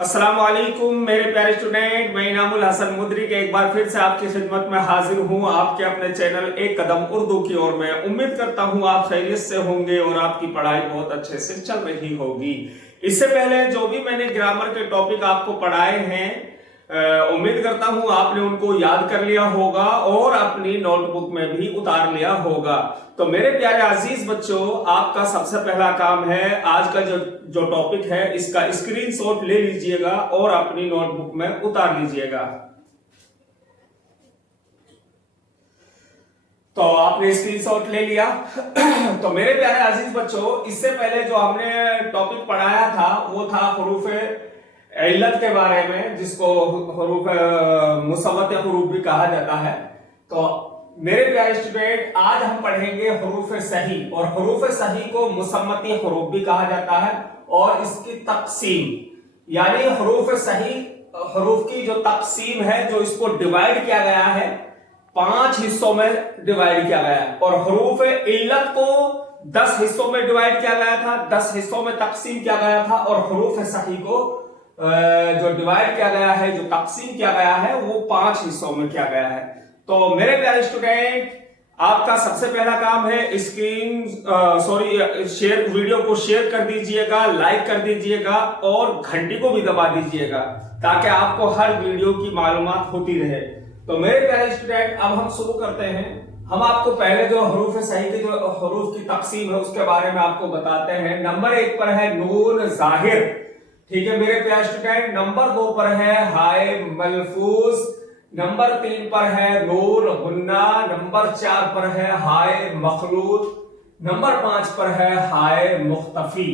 अस्सलाम वालेकुम मेरे प्यारे स्टूडेंट, मैं इनामुल हसन मुदरी के एक बार फिर से आपकी खिदमत में हाजिर हूं आपके अपने चैनल एक कदम उर्दू की ओर। मैं उम्मीद करता हूं आप खैरियत से होंगे और आपकी पढ़ाई बहुत अच्छे से चल रही होगी। इससे पहले जो भी मैंने ग्रामर के टॉपिक आपको पढ़ाए हैं, उम्मीद करता हूं आपने उनको याद कर लिया होगा और अपनी नोटबुक में भी उतार लिया होगा। तो मेरे प्यारे अजीज बच्चों, आपका सबसे पहला काम है आज का जो टॉपिक है इसका स्क्रीनशॉट ले लीजिएगा और अपनी नोटबुक में उतार लीजिएगा। तो आपने स्क्रीनशॉट ले लिया। तो मेरे प्यारे अजीज बच्चों, इससे पहले जो हमने टॉपिक पढ़ाया था वो था हरूफ इल्लत के बारे में, जिसको हरूफ मुसव्वत या हरूफ भी कहा जाता है। तो मेरे प्यारे स्टूडेंट, आज हम पढ़ेंगे हरूफ सही, और हरूफ सही को मुसम्मती हरूफ भी कहा जाता है। और इसकी तकसीम यानी हरूफ सही हरूफ की जो तकसीम है, जो इसको डिवाइड किया गया है, 5 हिस्सों में डिवाइड किया गया है। और हरूफ इल्लत को 10 हिस्सों में डिवाइड किया गया था, 10 हिस्सों में तकसीम किया गया था। और हरूफ सही को जो डिवाइड किया गया है, जो तकसीम किया गया है, वो 5 हिस्सों में किया गया है। तो मेरे प्यारे स्टूडेंट, आपका सबसे पहला काम है शेयर वीडियो को शेयर कर दीजिएगा, लाइक कर दीजिएगा और घंटी को भी दबा दीजिएगा, ताकि आपको हर वीडियो की मालूमात होती रहे। तो मेरे प्यारे स्टूडेंट, अब हम शुरू करते हैं। हम आपको पहले जो हरूफ सही के जो हरूफ की तकसीम है उसके बारे में आपको बताते हैं। नंबर 1 पर है नून जाहिर, ठीक है मेरे प्यारे स्टूडेंट। नंबर 2 पर है हाय मलफूज। नंबर 3 पर है नून गुन्ना। नंबर 4 पर है हाय मखलूत। नंबर 5 पर है हाय मुख्तफी।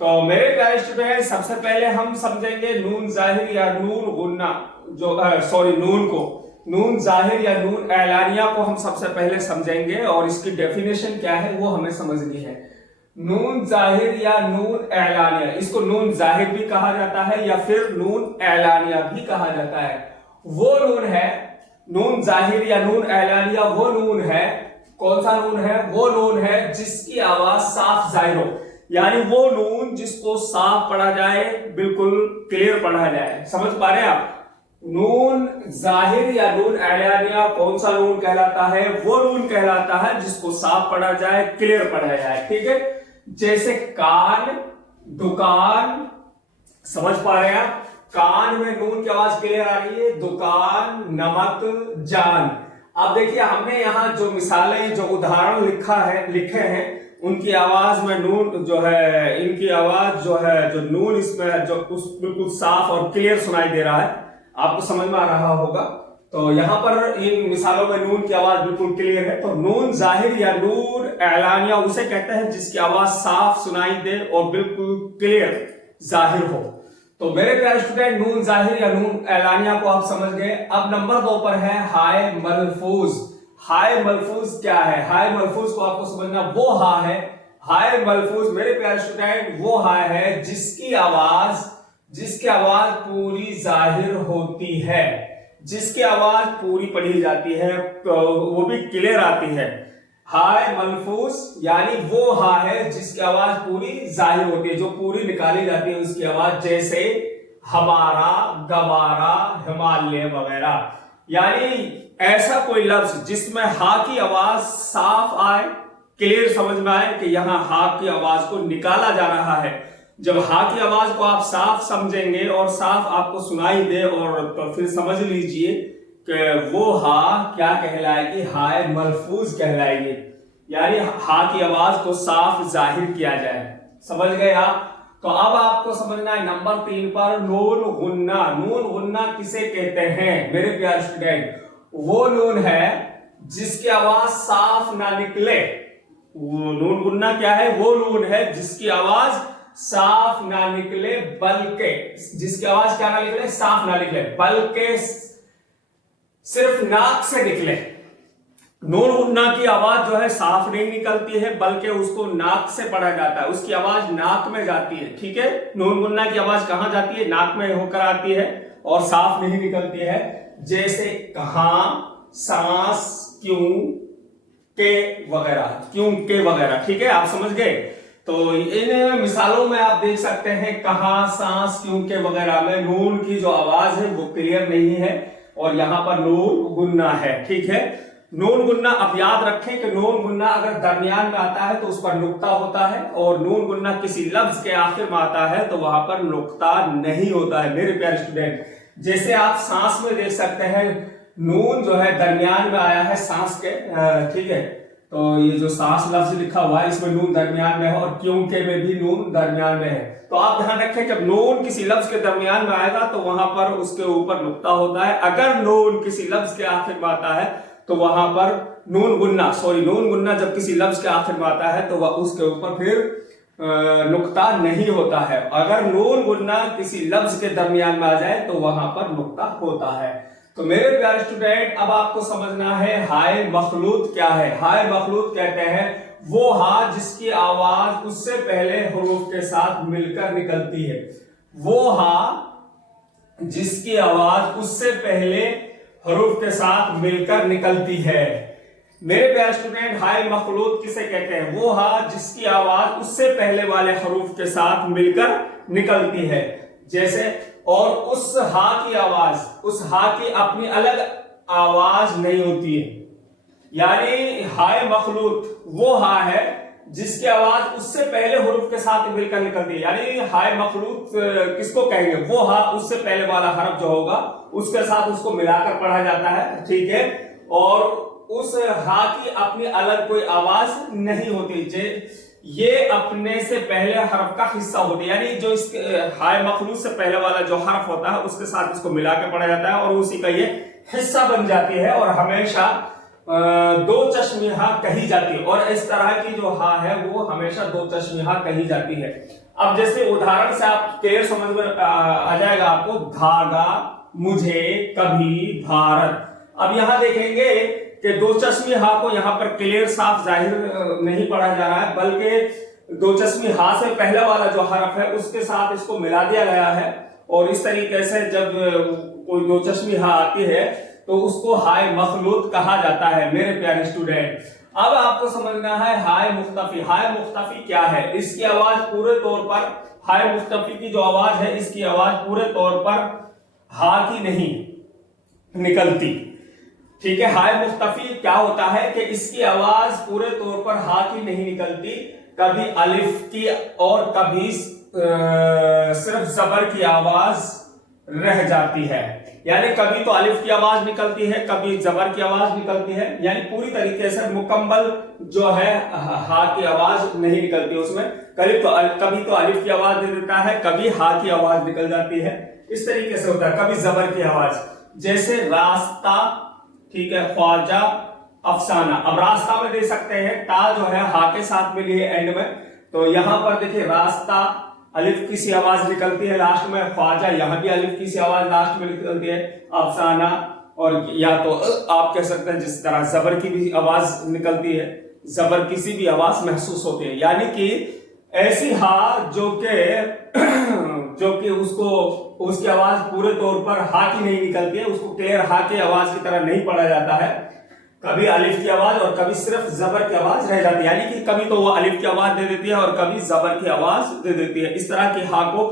तो मेरे प्यारे स्टूडेंट, सबसे पहले हम समझेंगे नून जाहिर या नून गुन्ना, नून को, नून जाहिर या नून एलानिया को हम सबसे पहले समझेंगे और इसकी डेफिनेशन क्या है वो हमें समझनी है। नून जाहिर या नून एलानिया, इसको नून जाहिर भी कहा जाता है या फिर नून एलानिया भी कहा जाता है। वो नून है, नून जाहिर या नून एलानिया वो नून है, कौन सा नून है? वो नून है जिसकी आवाज साफ जाहिर हो, यानी वो नून जिसको साफ पढ़ा जाए, बिल्कुल क्लियर पढ़ा जाए। समझ पा रहे हैं आप? नून जाहिर या नून एलानिया कौन सा नून कहलाता है? वो नून कहलाता है जिसको साफ पढ़ा जाए, क्लियर पढ़ा जाए, ठीक है। जैसे कान, दुकान, समझ पा रहे हैं आप? कान में नून की आवाज क्लियर आ रही है, दुकान, नमक, जान। अब देखिए, हमने यहां जो मिसालें, जो उदाहरण लिखे हैं, उनकी आवाज में नून जो है, इनकी आवाज जो है, जो नून इसमें जो बिल्कुल साफ और क्लियर सुनाई दे रहा है, आपको समझ में आ रहा होगा। तो यहां पर इन मिसालों में नून की आवाज बिल्कुल क्लियर है। तो नून जाहिर या नून एलानिया उसे कहते हैं जिसकी आवाज साफ सुनाई दे और बिल्कुल क्लियर जाहिर हो। तो मेरे प्यारे स्टूडेंट, नून जाहिर या नून एलानिया को आप समझ गए। अब नंबर 2 पर है हाय मलफूज। हाय मलफूज क्या है? हाय मलफूज को आपको समझना, वो हा है। हाय मलफूज मेरे प्यारे स्टूडेंट वो हा है जिसकी आवाज पूरी जाहिर होती है, जिसकी आवाज पूरी पढ़ी जाती है, वो भी क्लियर आती है। हाय मलफूज यानी वो हा है जिसकी आवाज पूरी जाहिर होती है, जो पूरी निकाली जाती है उसकी आवाज, जैसे हमारा, गवारा, हिमालय वगैरह। यानी ऐसा कोई लफ्ज जिसमें हा की आवाज साफ आए, क्लियर समझ में आए कि यहां हा की आवाज को निकाला जा रहा है। जब हा की आवाज को आप साफ समझेंगे और साफ आपको सुनाई दे, और तो फिर समझ लीजिए कि वो हा क्या कहलाएगी? हाय मलफूज कहलाएगी, यानी हा की आवाज को साफ जाहिर किया जाए। समझ गए आप? तो अब आपको समझना है नंबर 3 पर नून गुन्ना। नून गुन्ना किसे कहते हैं मेरे प्यारे स्टूडेंट? वो नून है जिसकी आवाज साफ ना निकले। वो नून गुन्ना क्या है? वो नून है जिसकी आवाज साफ ना निकले, बल्कि जिसकी आवाज क्या ना निकले? साफ ना निकले, बल्कि सिर्फ नाक से निकले। नून गुन्ना की आवाज जो है साफ नहीं निकलती है, बल्कि उसको नाक से पढ़ा जाता है, उसकी आवाज नाक में जाती है, ठीक है। नून गुन्ना की आवाज कहां जाती है? नाक में होकर आती है और साफ नहीं निकलती है। जैसे कहां, सांस, क्यों, के वगैरह, क्यों के वगैरह, ठीक है, आप समझ गए। तो इन मिसालों में आप देख सकते हैं कहा, सांस, क्यों के वगैरह में नून की जो आवाज है वो क्लियर नहीं है और यहाँ पर नून गुन्ना है। ठीक है, नून गुन्ना अब याद रखें कि नून गुन्ना अगर दरमियान में आता है तो उस पर नुक्ता होता है और नून गुन्ना किसी लफ्ज के आखिर में आता है तो वहां पर नुक्ता नहीं होता है। मेरे प्यारे स्टूडेंट, जैसे आप सांस में देख सकते हैं नून जो है दरमियान में आया है सांस के, ठीक है, तो ये जो सांस लफ्ज लिखा हुआ है इसमें नून दरमियान में है और क्यों के में भी नून दरमियान में है। तो आप ध्यान रखें जब नून किसी लफ्ज के दरमियान में आएगा तो वहां पर उसके ऊपर नुक्ता होता है। अगर नून किसी लफ्ज के आखिर में आता है तो वहां पर नून गुन्ना जब किसी लफ्ज के आखिर में आता है तो वह उसके ऊपर फिर नुक्ता नहीं होता है। अगर नून गुन्ना किसी लफ्ज के दरमियान में आ जाए तो वहां पर नुक्ता होता है। तो मेरे प्यारे स्टूडेंट, अब आपको समझना है हाय मखलूत क्या है। हाय मखलूत कहते हैं वो हा जिसकी आवाज उससे पहले हुरूफ के साथ मिलकर निकलती है। वो हा जिसकी आवाज उससे पहले हरूफ के साथ मिलकर निकलती है। मेरे प्यारे स्टूडेंट, हाय मखलूत किसे कहते हैं? वो हा जिसकी आवाज उससे पहले वाले हरूफ के साथ मिलकर निकलती है। जैसे और उस हा की आवाज, उस हा की अपनी अलग आवाज नहीं होती है। यानी हाय मखलूत वो हा है जिसकी आवाज उससे पहले हुरूफ के साथ मिलकर निकलती है। यानी हाय मखलूत किसको कहेंगे? वो हा उससे पहले वाला हरफ जो होगा उसके साथ उसको मिलाकर पढ़ा जाता है। ठीक है, और उस हा की अपनी अलग कोई आवाज नहीं होती, ये अपने से पहले हरफ का हिस्सा होती है। यानी जो इसके हाय मखलूत से पहले वाला जो हरफ होता है उसके साथ इसको मिलाकर पढ़ा जाता है और उसी का ये हिस्सा बन जाती है और हमेशा दो चश्मी हा कही जाती है। और इस तरह की जो हा है वो हमेशा दो चश्मी हा कही जाती है। अब जैसे उदाहरण से आप क्लियर समझ में आ जाएगा आपको, धागा, मुझे, कभी, भारत। अब यहां देखेंगे कि दो चश्मी हा को यहां पर क्लियर साफ जाहिर नहीं पढ़ा जा रहा है, बल्कि दो चश्मी हा से पहले वाला जो हरफ है उसके साथ इसको मिला दिया गया है। और इस तरीके से जब कोई दो चश्मी हा आती है तो उसको हाय मखलूत कहा जाता है। मेरे प्यारे स्टूडेंट, अब आपको समझना है हाय मुख्तफी। हाय मुख्तफी क्या है? इसकी आवाज पूरे तौर पर, हाय मुख्तफी की जो आवाज है इसकी आवाज पूरे तौर पर हा की नहीं निकलती। ठीक है, हाय मुख्तफी क्या होता है कि इसकी आवाज पूरे तौर पर हा की नहीं निकलती, कभी अलिफ की और कभी सिर्फ जबर की आवाज रह जाती है। यानी कभी तो अलिफ की आवाज निकलती है, कभी जबर की आवाज निकलती है। यानी पूरी तरीके से मुकम्मल जो है हा की आवाज नहीं निकलती उसमें। कभी तो अलिफ की आवाज दे देता है, कभी हा की आवाज निकल जाती है। इस तरीके से होता है, कभी जबर की आवाज। जैसे रास्ता, ठीक है, ख्वाजा, अफसाना। अब रास्ता में दे सकते हैं ता जो है हा के साथ मिली है एंड में, तो यहां पर देखिए रास्ता अलिफ की सी आवाज निकलती है लास्ट में, ख्वाजा यहां भी अलिफ की सी आवाज लास्ट में निकलती है, अफसाना और या तो आप कह सकते हैं जिस तरह जबर की भी आवाज निकलती है, जबर की सी भी आवाज महसूस होती है। यानी कि ऐसी हा जो कि उसको उसकी आवाज पूरे तौर पर हा की नहीं निकलती है, उसको क्लियर हा की आवाज की तरह नहीं पढ़ा जाता है। कभी अलिफ की आवाज और कभी सिर्फ जबर की आवाज रह जाती है। यानी कि कभी तो वो अलिफ की आवाज दे देती है और कभी जबर की आवाज दे देती है। इस तरह की हा को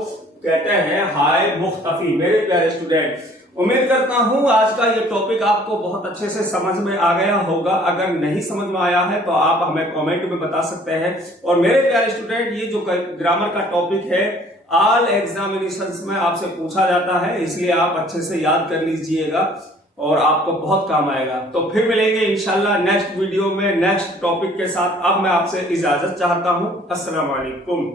कहते हैं हाय मुख्तफी। मेरे प्यारे स्टूडेंट, उम्मीद करता हूं आज का ये टॉपिक आपको बहुत अच्छे से समझ में आ गया होगा। अगर नहीं समझ में आया है तो आप हमें कमेंट में बता सकते हैं। और मेरे प्यारे स्टूडेंट, ये जो ग्रामर का टॉपिक है ऑल एग्जामिनेशंस में आपसे पूछा जाता है, इसलिए आप अच्छे से याद कर लीजिएगा और आपको बहुत काम आएगा। तो फिर मिलेंगे इंशाल्लाह नेक्स्ट वीडियो में नेक्स्ट टॉपिक के साथ। अब मैं आपसे इजाजत चाहता हूं। अस्सलाम वालेकुम।